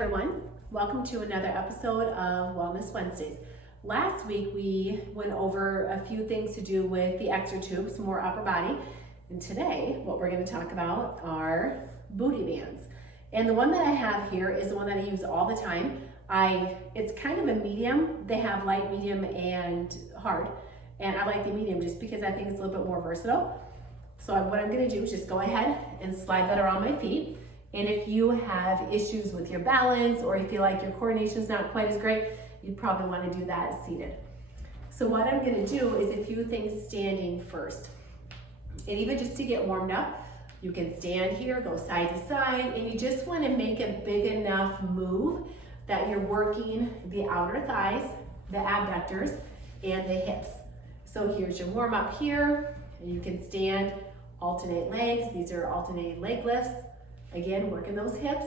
everyone, welcome to another episode of Wellness Wednesdays. Last week we went over a few things to do with the exotubes, more upper body, and today what we're going to talk about are booty bands. And the one that I have here is the one that I use all the time. It's kind of a medium. They have light, medium, and hard, and I like the medium just because I think it's a little bit more versatile. So what I'm going to do is just go ahead and slide that around my feet. And if you have issues with your balance or you feel like your coordination is not quite as great, you'd probably want to do that seated. So what I'm going to do is a few things standing first. And even just to get warmed up, you can stand here, go side to side, and you just want to make a big enough move that you're working the outer thighs, the abductors, and the hips. So here's your warm up here, and you can stand, alternate legs. These are alternating leg lifts. Again, working those hips.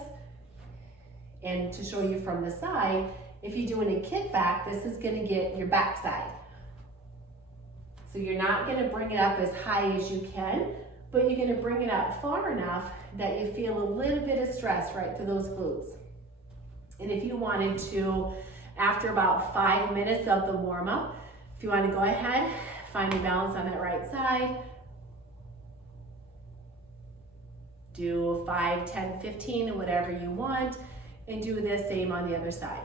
And to show you from the side, if you're doing a kickback, this is going to get your backside. So you're not going to bring it up as high as you can, but you're going to bring it up far enough that you feel a little bit of stress right through those glutes. And if you wanted to, after about 5 minutes of the warm-up, if you want to go ahead, find your balance on that right side, do 5, 10, 15, whatever you want, and do the same on the other side.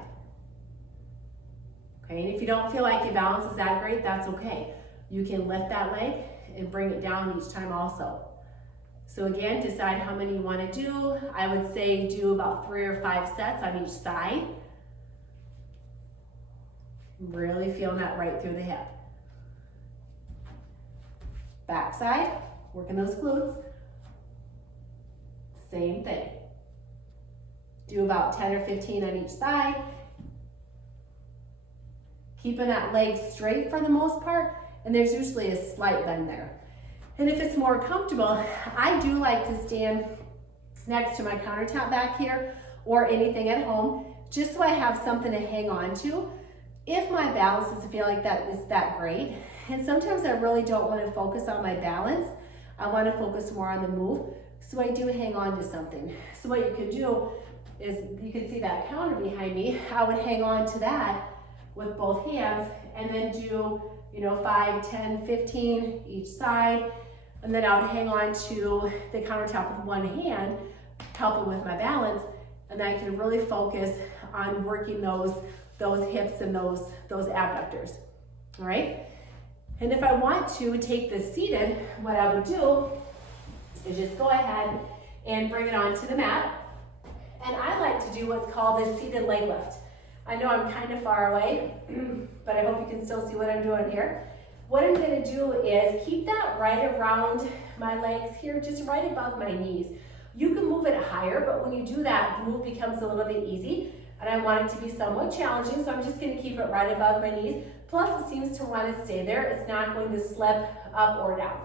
Okay, and if you don't feel like your balance is that great, that's okay. You can lift that leg and bring it down each time also. So again, decide how many you want to do. I would say do about 3 or 5 sets on each side. Really feeling that right through the hip. Back side, working those glutes. Same thing. Do about 10 or 15 on each side. Keeping that leg straight for the most part, and there's usually a slight bend there. And if it's more comfortable, I do like to stand next to my countertop back here or anything at home, just so I have something to hang on to if my balance doesn't feel like that is that great. And sometimes I really don't want to focus on my balance. I want to focus more on the move. So I do hang on to something. So what you could do is, you can see that counter behind me. I would hang on to that with both hands and then do, 5, 10, 15 each side. And then I would hang on to the countertop with one hand, helping with my balance. And then I can really focus on working those hips and those abductors, all right? And if I want to take this seated, what I would do is just go ahead and bring it onto the mat. And I like to do what's called a seated leg lift. I know I'm kind of far away, but I hope you can still see what I'm doing here. What I'm going to do is keep that right around my legs here, just right above my knees. You can move it higher, but when you do that, the move becomes a little bit easy. And I want it to be somewhat challenging, so I'm just going to keep it right above my knees. Plus, it seems to want to stay there. It's not going to slip up or down.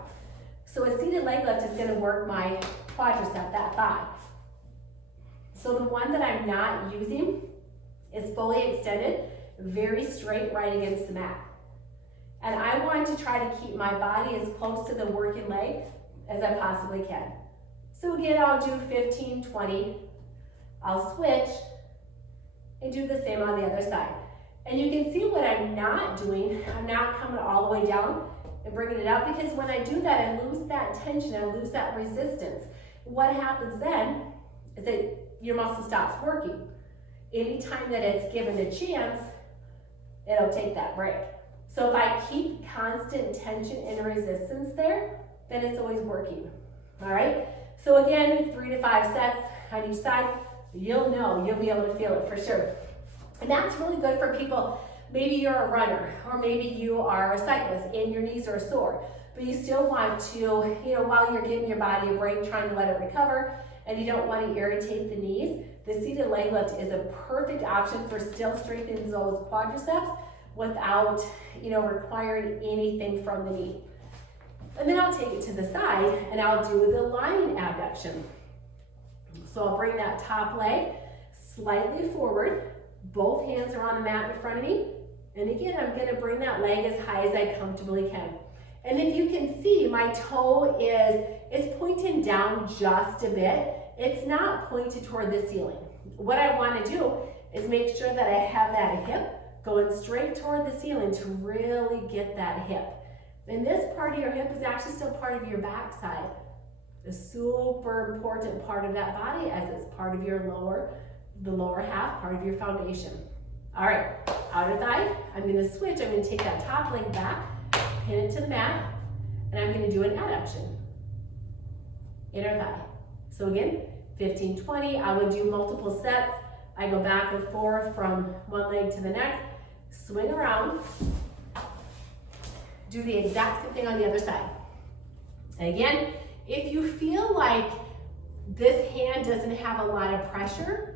So a seated leg lift is going to work my quadricep, that thigh. So the one that I'm not using is fully extended, very straight right against the mat. And I want to try to keep my body as close to the working leg as I possibly can. So again, I'll do 15, 20. I'll switch and do the same on the other side. And you can see what I'm not doing. I'm not coming all the way down and bringing it up, because when I do that, I lose that tension, I lose that resistance. What happens then is that your muscle stops working. Anytime that it's given a chance, it'll take that break. So if I keep constant tension and resistance there, then it's always working, all right? So again, 3 to 5 sets on each side. You'll be able to feel it for sure. And that's really good for people. Maybe you're a runner, or maybe you are a cyclist and your knees are sore, but you still want to, while you're giving your body a break, trying to let it recover, and you don't want to irritate the knees, the seated leg lift is a perfect option for still strengthening those quadriceps without, requiring anything from the knee. And then I'll take it to the side and I'll do the lying abduction. So I'll bring that top leg slightly forward. Both hands are on the mat in front of me. And again, I'm going to bring that leg as high as I comfortably can. And if you can see, my toe is pointing down just a bit. It's not pointed toward the ceiling. what I want to do is make sure that I have that hip going straight toward the ceiling to really get that hip. And this part of your hip is actually still part of your backside. A super important part of that body, as it's part of your the lower half, part of your foundation. All right, outer thigh, I'm gonna switch. I'm gonna take that top leg back, pin it to the mat, and I'm gonna do an adduction. Inner thigh. So again, 15, 20, I would do multiple sets. I go back and forth from one leg to the next, swing around, do the exact same thing on the other side. And again, if you feel like this hand doesn't have a lot of pressure,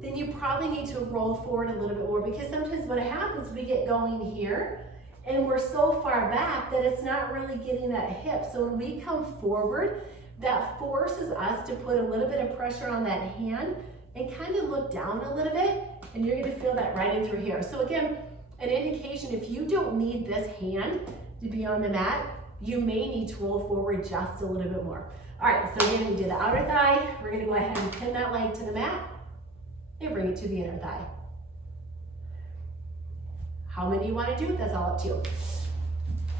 then you probably need to roll forward a little bit more, because sometimes what happens, we get going here and we're so far back that it's not really getting that hip. So when we come forward, that forces us to put a little bit of pressure on that hand and kind of look down a little bit, and you're gonna feel that right in through here. So again, an indication, if you don't need this hand to be on the mat, you may need to roll forward just a little bit more. All right, so again, we did the outer thigh. We're gonna go ahead and pin that leg to the mat and bring it to the inner thigh. How many you wanna do, that's all up to you.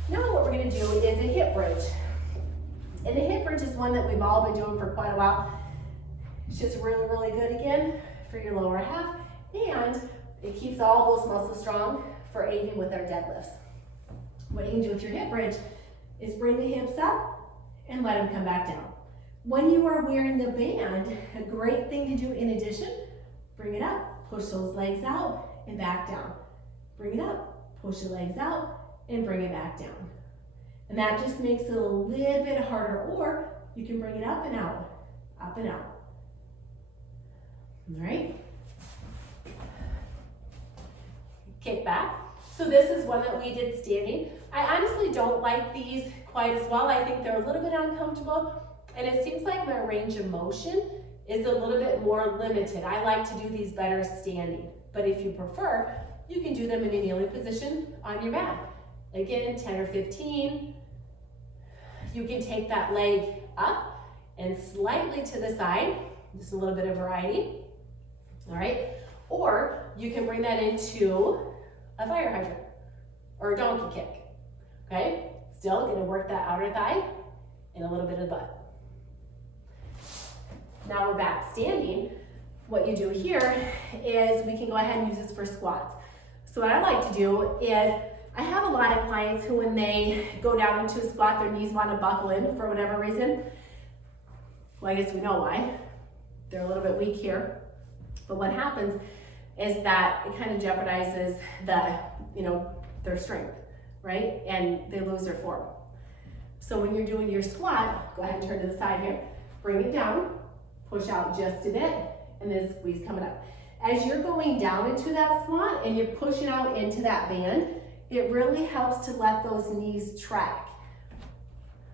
Now what we're gonna do is a hip bridge. And the hip bridge is one that we've all been doing for quite a while. It's just really, really good again for your lower half, and it keeps all those muscles strong for aiding with our deadlifts. What you can do with your hip bridge is bring the hips up and let them come back down. When you are wearing the band, a great thing to do in addition, bring it up, push those legs out and back down. Bring it up, push the legs out and bring it back down. And that just makes it a little bit harder, or you can bring it up and out, up and out. All right. Kick back. So this is one that we did standing. I honestly don't like these quite as well. I think they're a little bit uncomfortable, and it seems like my range of motion is a little bit more limited. I like to do these better standing, but if you prefer, you can do them in a kneeling position on your mat. Again, 10 or 15. You can take that leg up and slightly to the side, just a little bit of variety. All right, or you can bring that into a fire hydrant or a donkey kick. Okay, still gonna work that outer thigh and a little bit of the butt. Now we're back standing. What you do here is we can go ahead and use this for squats. So what I like to do is, I have a lot of clients who, when they go down into a squat, their knees want to buckle in for whatever reason. Well, I guess we know why. They're a little bit weak here. But what happens is that it kind of jeopardizes their strength, right? And they lose their form. So when you're doing your squat, go ahead and turn to the side here. Bring it down, push out just a bit, and then squeeze coming up. As you're going down into that squat and you're pushing out into that band, it really helps to let those knees track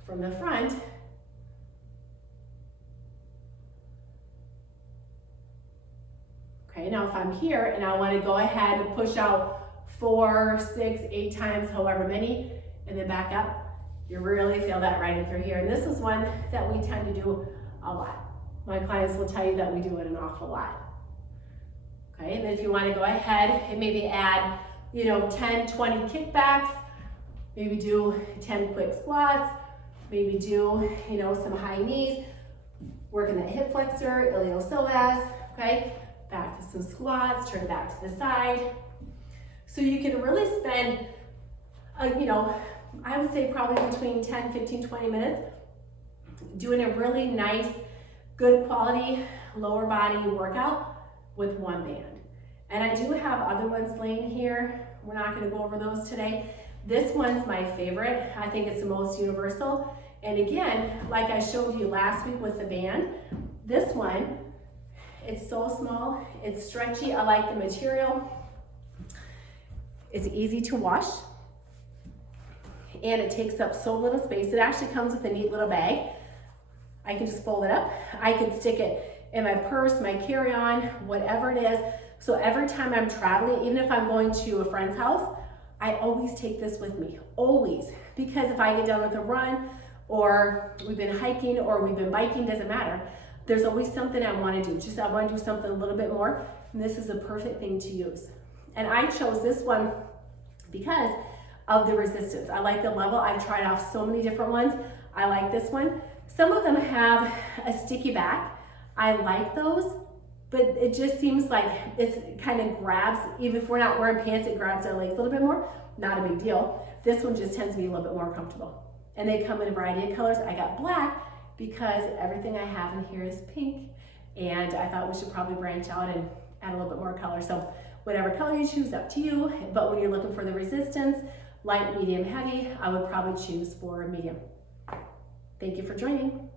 from the front. Okay, now if I'm here and I want to go ahead and push out 4, 6, 8 times, however many, and then back up, you really feel that right in through here. And this is one that we tend to do a lot. My clients will tell you that we do it an awful lot. Okay, and then if you want to go ahead and maybe add 10, 20 kickbacks, maybe do 10 quick squats, maybe do, some high knees, working that hip flexor, iliopsoas, okay? Back to some squats, turn back to the side. So you can really spend, I would say probably between 10, 15, 20 minutes doing a really nice, good quality lower body workout with one band. And I do have other ones laying here. We're not gonna go over those today. This one's my favorite. I think it's the most universal. And again, like I showed you last week with the band, this one, it's so small, it's stretchy. I like the material. It's easy to wash. And it takes up so little space. It actually comes with a neat little bag. I can just fold it up. I can stick it in my purse, my carry-on, whatever it is. So every time I'm traveling, even if I'm going to a friend's house, I always take this with me, always. Because if I get done with a run, or we've been hiking, or we've been biking, doesn't matter. there's always something I want to do. Just I want to do something a little bit more, and this is a perfect thing to use. And I chose this one because of the resistance. I like the level. I've tried off so many different ones. I like this one. Some of them have a sticky back. I like those, but it just seems like it kind of grabs, even if we're not wearing pants, it grabs our legs a little bit more. Not a big deal. This one just tends to be a little bit more comfortable. And they come in a variety of colors. I got black because everything I have in here is pink, and I thought we should probably branch out and add a little bit more color. So whatever color you choose, up to you. But when you're looking for the resistance, light, medium, heavy, I would probably choose for medium. Thank you for joining.